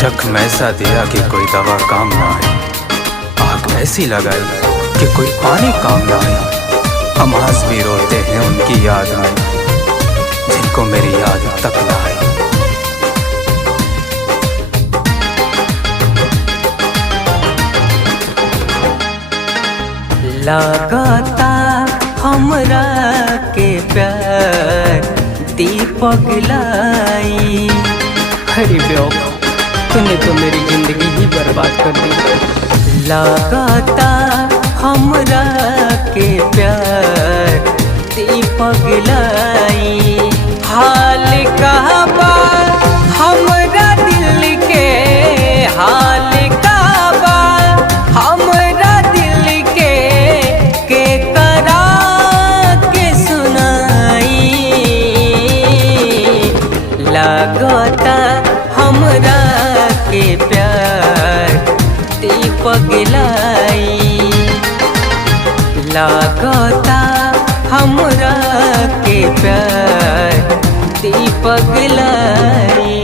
जख्म ऐसा दिया कि कोई दवा काम ना आए, आग ऐसी लगाई कि कोई पानी काम ना आए। हम आज भी रोते हैं उनकी याद में, जिनको मेरी याद तक ना आई। लगाता हमरा के प्यार दीपक लाई। अरे बेवफा, तूने तो मेरी जिंदगी ही बर्बाद कर दी। लगाता हमरा के प्यार दीपक लाई। हाल कहबा हमरा दिल के, हाल कहबा हमरा दिल के करा के सुनाई। लगता हमरा के प्यार दीपक लाई। लगता हमरा के प्यार दीपक लाई।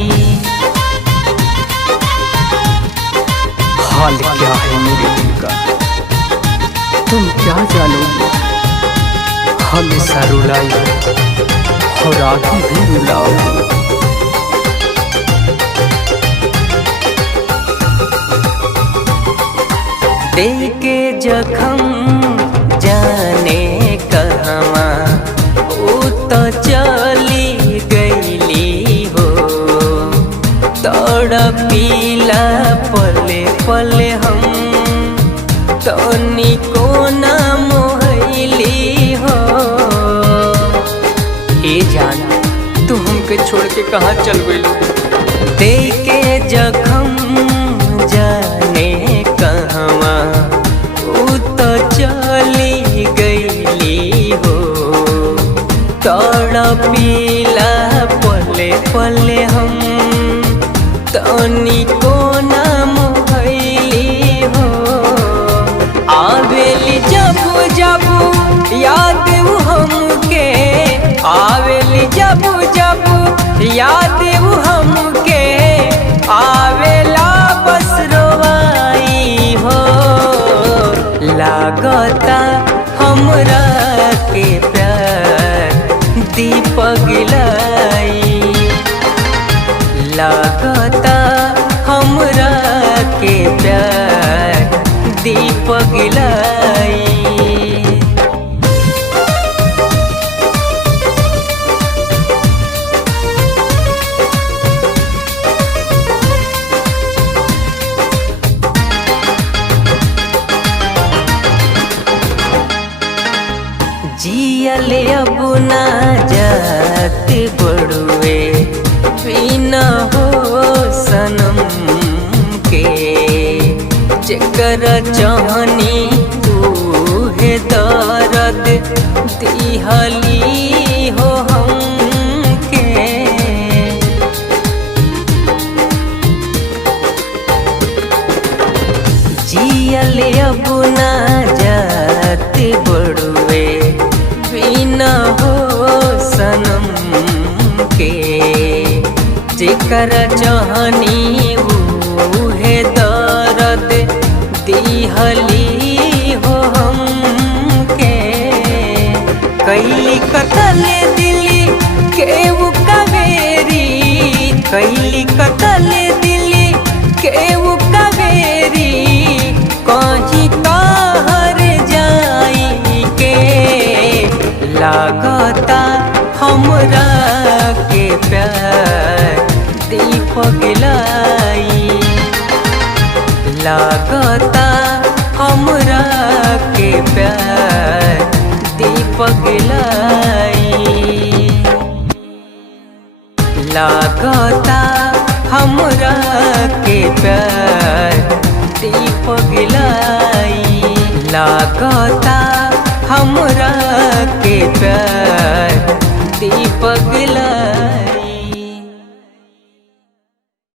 हाल क्या है मेरे दिल का, तुम क्या जानोगे। हमेशा रुलाई और आगे भी रुलाओगे। दिल के जख्म जाने कहवा ऊ तो चली गईली हो। तड़पीला पले पले हम तनी को ना मोहली हो। ए जान, तू हमके छोड़ के कहाँ चल गई। दिल के जख्म जाने कहवा ऊ तो चली गईली हो। तड़पीला पले पले हम तनी को ना मोहली हो। आवेली जब जब याद हमके, आवेली जब जब याद हमके, आवेला बस रोवाई हो। लागता हमरा के प्यार दीपक लाई। लागता हमरा के प्यार दीपक लाई। जियल अब ना जात बड़ुए बिना हो सनम के। जेकर चाहनी तूहे दर्द दिहली हो हमके। जियल अब ना जात बड़ुए बिना हो सनम के। जेकर चाहनी उहे दर्द दिहली हो हमके। कैली कतल दिली के वो कवेरी, कैली कतल दिली के वो कवेरी। कहीं कहर जाई के लागता हमरा के प्यार दीपक लाई। लागता हमरा के प्यार दीपक लाई। लागता हमरा के प्यार दीपक लाई। लागता हमरा के प्यार दीपक लाई।